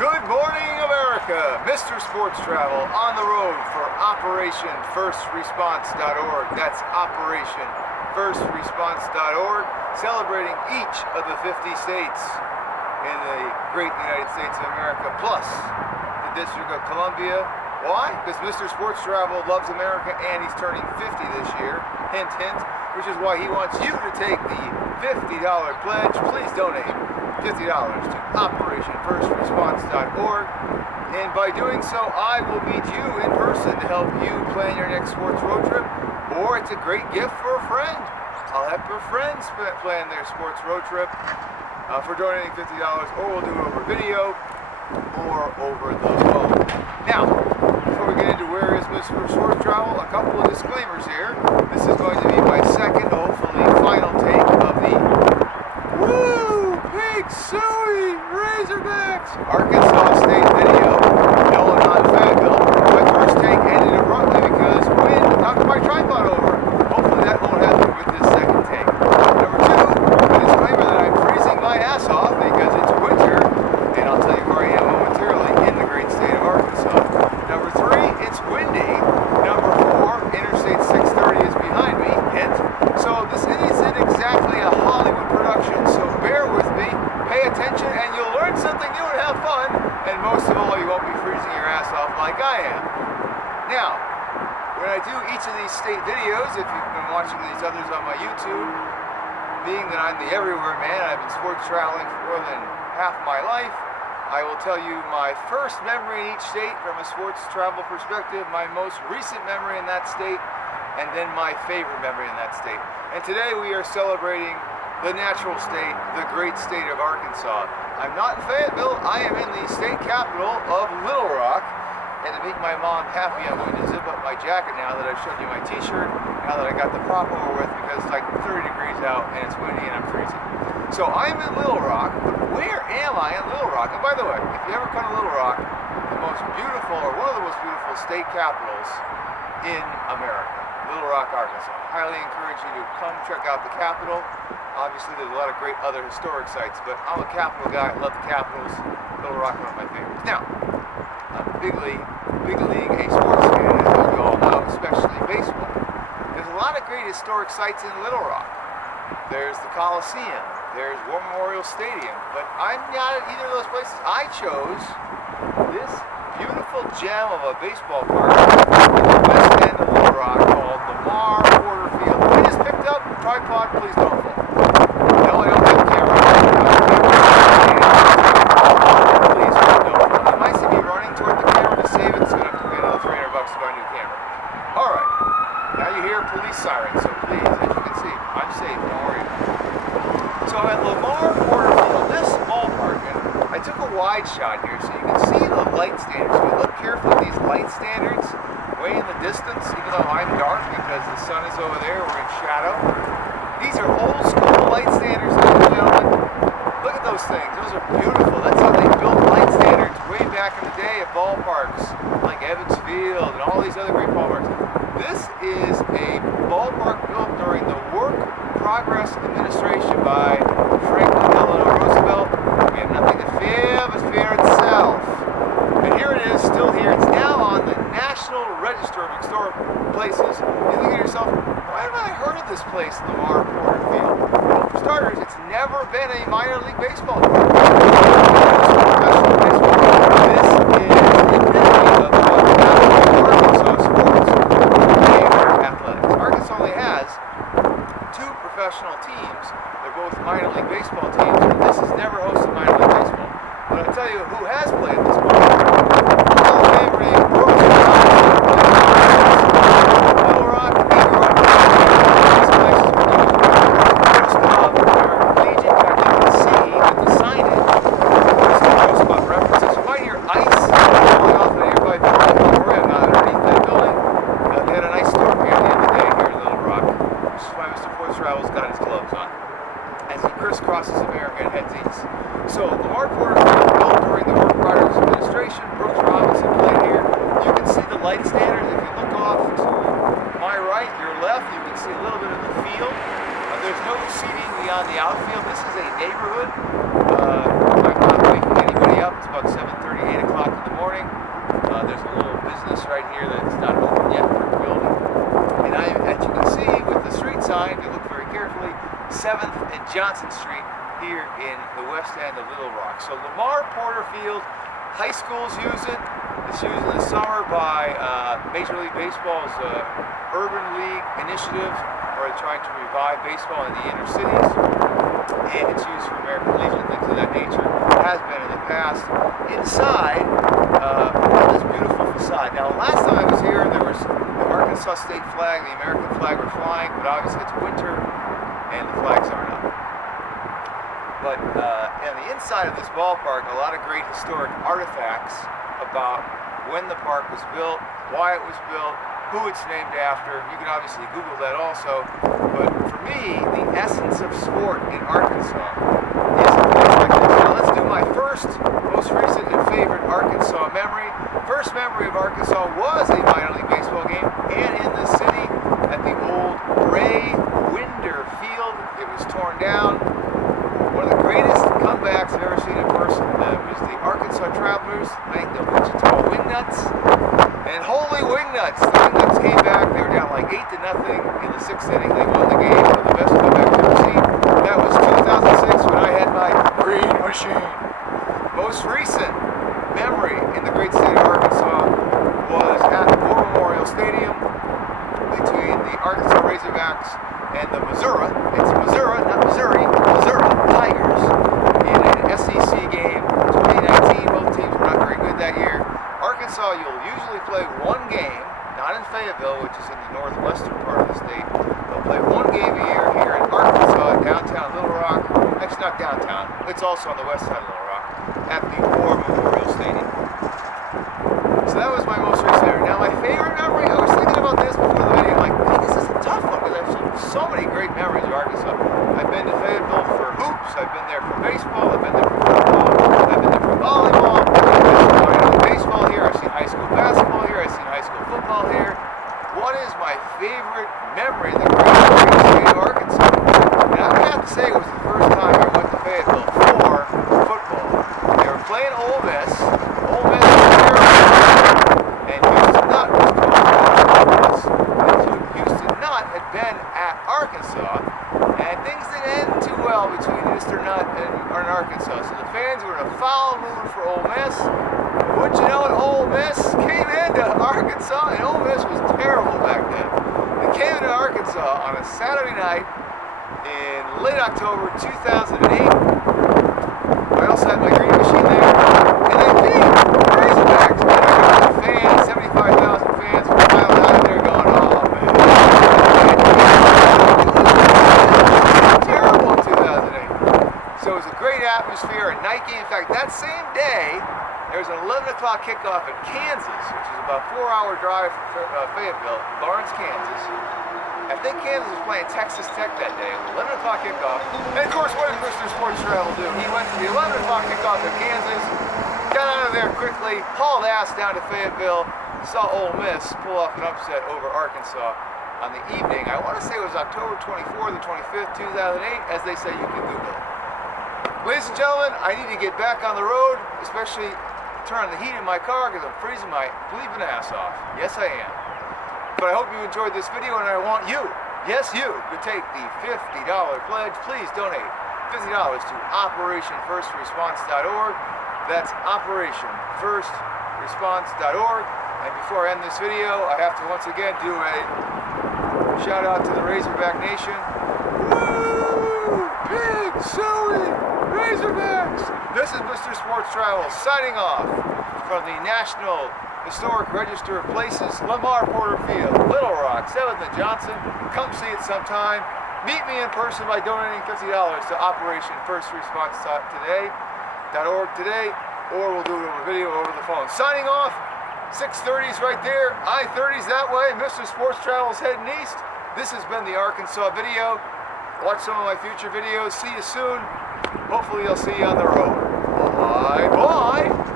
Good morning, America! Mr. Sports Travel on the road for OperationFirstResponse.org. That's OperationFirstResponse.org, celebrating each of the 50 states in the great United States of America, plus the District of Columbia. Why? Because Mr. Sports Travel loves America and he's turning 50 this year. Hint, hint. Which is why he wants you to take the $50 pledge. Please donate $50 to OperationFirstResponse.org. And by doing so, I will meet you in person to help you plan your next sports road trip. Or it's a great gift for a friend. I'll help your friends plan their sports road trip for donating $50, or we'll do it over video or over the phone. Now, before we get into where is Mr. Sports Travel, a couple of disclaimers here. This is going to be my second, hopefully final take of the Woo! Pig Suey Razorbacks Arkansas State video. No, I'm not Fayetteville. My first take ended abruptly because wind knocked my tripod over. Hopefully that won't happen with this second take. Number two, a disclaimer that I'm freezing my ass off because it's winter, and I'll tell you where I am momentarily in the great state of Arkansas. Number three, it's windy. Number four, Interstate 630 is behind me, hint. So this isn't exactly a Hollywood production, so bear with me, pay attention, and you'll learn something new and have fun. And most of all, you won't be freezing your ass off like I am. Now, when I do each of these state videos, if you've been watching these others on my YouTube, being that I'm the everywhere man, I've been sports traveling for more than half my life, I will tell you my first memory in each state from a sports travel perspective, my most recent memory in that state, and then my favorite memory in that state. And today we are celebrating the natural state, the great state of Arkansas. I'm not in Fayetteville, I am in the state capital of Little Rock. And to make my mom happy, I'm going to zip up my jacket now that I've shown you my t-shirt, now that I got the prop over with, because it's like 30 degrees out and it's windy and I'm freezing. So I'm in Little Rock, but where am I in Little Rock? And by the way, if you ever come to Little Rock, the most beautiful, or one of the most beautiful state capitals in America, Little Rock, Arkansas. Highly encourage you to come check out the Capitol. Obviously, there's a lot of great other historic sites, but I'm a Capitol guy. I love the Capitals. Little Rock, one of my favorites. Now, I'm big league a sports fan, as you all know, especially baseball. There's a lot of great historic sites in Little Rock. There's the Coliseum. There's War Memorial Stadium. But I'm not at either of those places. I chose this beautiful gem of a baseball park in the west end of Little Rock called Lamar Porter Field. I just picked up a tripod. Please don't fall. No, I don't have a camera. Please don't fall. You might see me running toward the camera to save it. It's going to be another $300 to buy a new camera. All right. Now you hear police sirens, so please, as you can see, I'm safe. Don't worry. So I'm at Lamar Porter Field. This ballpark, and I took a wide shot here so you can see the light standards. If you look carefully at these light standards way in the distance, even though I'm dark because the sun is over there, we're in shadow. These are old school light standards, ladies and gentlemen. Look at those things. Those are beautiful. That's how they built light standards way back in the day at ballparks like Evans Field and all these other great ballparks. This is a ballpark built during the Work Progress Administration by Franklin Delano Roosevelt. We have nothing to fear but fear itself. And here it is, still here. It's now on the National Register of Historic Places. You think to yourself, why have I heard of this place, Lamar Porter Field? Well, for starters, it's never been a minor league baseball team. Professional baseball. This is the epitome of Arkansas sports. Athletics. Arkansas only has two professional teams. They're both minor league baseball teams, but this has never hosted minor league baseball. But I'll tell you who has played this ball. Hall of Famer named Brooks Little Rock, New York. These places were doing just above where Legion got into the sea with the signage. There's some Gross Club references. You might hear ice falling off an nearby building. Don't worry, I'm not underneath that building. They had a nice storm here at the end of the day here in Little Rock, which is why Mr. Sports Travel's got his gloves on as he crisscrosses America and heads east. So, Lamar Porter Field built during the Work Progress Administration. Brooks Robinson played here. You can see the light standards. If you look off to my right, your left, you can see a little bit of the field. There's no seating beyond the outfield. This is a neighborhood. I'm not waking anybody up. It's about 7:30 Johnson Street here in the west end of Little Rock. So Lamar Porter Field, high schools use it. It's used in the summer by Major League Baseball's Urban League initiative, where they're trying to revive baseball in the inner cities. And it's used for American Legion, things of that nature. It has been in the past. Inside, this beautiful facade. Now, last time I was here, there was the Arkansas state flag, the American flag were flying, but obviously it's winter and the flags aren't up. But on the inside of this ballpark, a lot of great historic artifacts about when the park was built, why it was built, who it's named after. You can obviously Google that also. But for me, the essence of sport in Arkansas is a place like this. Now let's do my first, most recent and favorite Arkansas memory. First memory of Arkansas was a minor league baseball game, and in the city at the old Ray Winder Field. It was torn down. One of the greatest comebacks I've ever seen in person was the Arkansas Travelers playing the Wichita Wingnuts. And holy Wingnuts! The Wingnuts came back. They were down like 8-0 in the 6th inning. They won the game. One of the best comebacks I've ever seen. That was 2006 when I had my green machine. Most recent memory in the great state of Arkansas was at the War Memorial Stadium between the Arkansas Razorbacks and the Missouri. It's Missouri, not Missouri. Missouri Tigers in an SEC game 2019. Both teams were not very good that year. Arkansas, you'll usually play one game, not in Fayetteville, which is in the northwestern part of the state. They'll play one game a year here in Arkansas, downtown Little Rock. Actually, not downtown. It's also on the west side of Little Rock, at the War Memorial Stadium. So that was my most recent memory. Now, my favorite memory, I was thinking about this before the video. I'm like, hey, this is a tough one because I have so many great memories of Arkansas. I've been to Fayetteville for hoops. I've been there for baseball. I've been there for football. I've been there for volleyball. I've been to baseball here. I've seen high school basketball here. I've seen high school football here. What is my favorite memory of the great state of Arkansas? And I would have to say it was the first time I went to Fayetteville for football. They were playing Ole Miss. Ole Miss was terrible. And Houston Nutt was coach. And Houston Nutt had been at Arkansas. And things didn't end too well between Mr. Nutt and Arkansas. So the fans were in a foul mood for Ole Miss. Wouldn't you know it, Ole Miss came into Arkansas, and Ole Miss was terrible back then. They came into Arkansas on a Saturday night in late October 2008. I also had my green machine there, and they beat the Razorbacks. And there was fans, 75,000 fans were piled out of there going, oh man. It was terrible in 2008. So it was a great atmosphere, a night game. In fact, that same day, there was an 11 o'clock kickoff in Kansas, which is about a 4-hour drive from Fayetteville, Lawrence, Kansas. I think Kansas was playing Texas Tech that day. 11 o'clock kickoff. And of course, what did Mr. Sports Travel do? He went to the 11 o'clock kickoff in Kansas, got out of there quickly, hauled ass down to Fayetteville, saw Ole Miss pull off an upset over Arkansas on the evening. I want to say it was October 24th or 25th, 2008, as they say, you can Google it. Ladies and gentlemen, I need to get back on the road, especially turn on the heat in my car because I'm freezing my bleeping ass off. Yes, I am. But I hope you enjoyed this video, and I want you, yes, you, to take the $50 pledge. Please donate $50 to OperationFirstResponse.org. That's OperationFirstResponse.org. And before I end this video, I have to once again do a shout out to the Razorback Nation. Woo! Big Suey! Razorbacks! This is Mr. Sports Travel signing off from the National Historic Register of Places, Lamar Porter Field, Little Rock, 7th and Johnson. Come see it sometime. Meet me in person by donating $50 to OperationFirstResponse.org today, or we'll do it over video over the phone. Signing off, 630's right there, I-30's that way, Mr. Sports Travel's heading east. This has been the Arkansas video. Watch some of my future videos. See you soon. Hopefully I'll see you on the road. Bye-bye.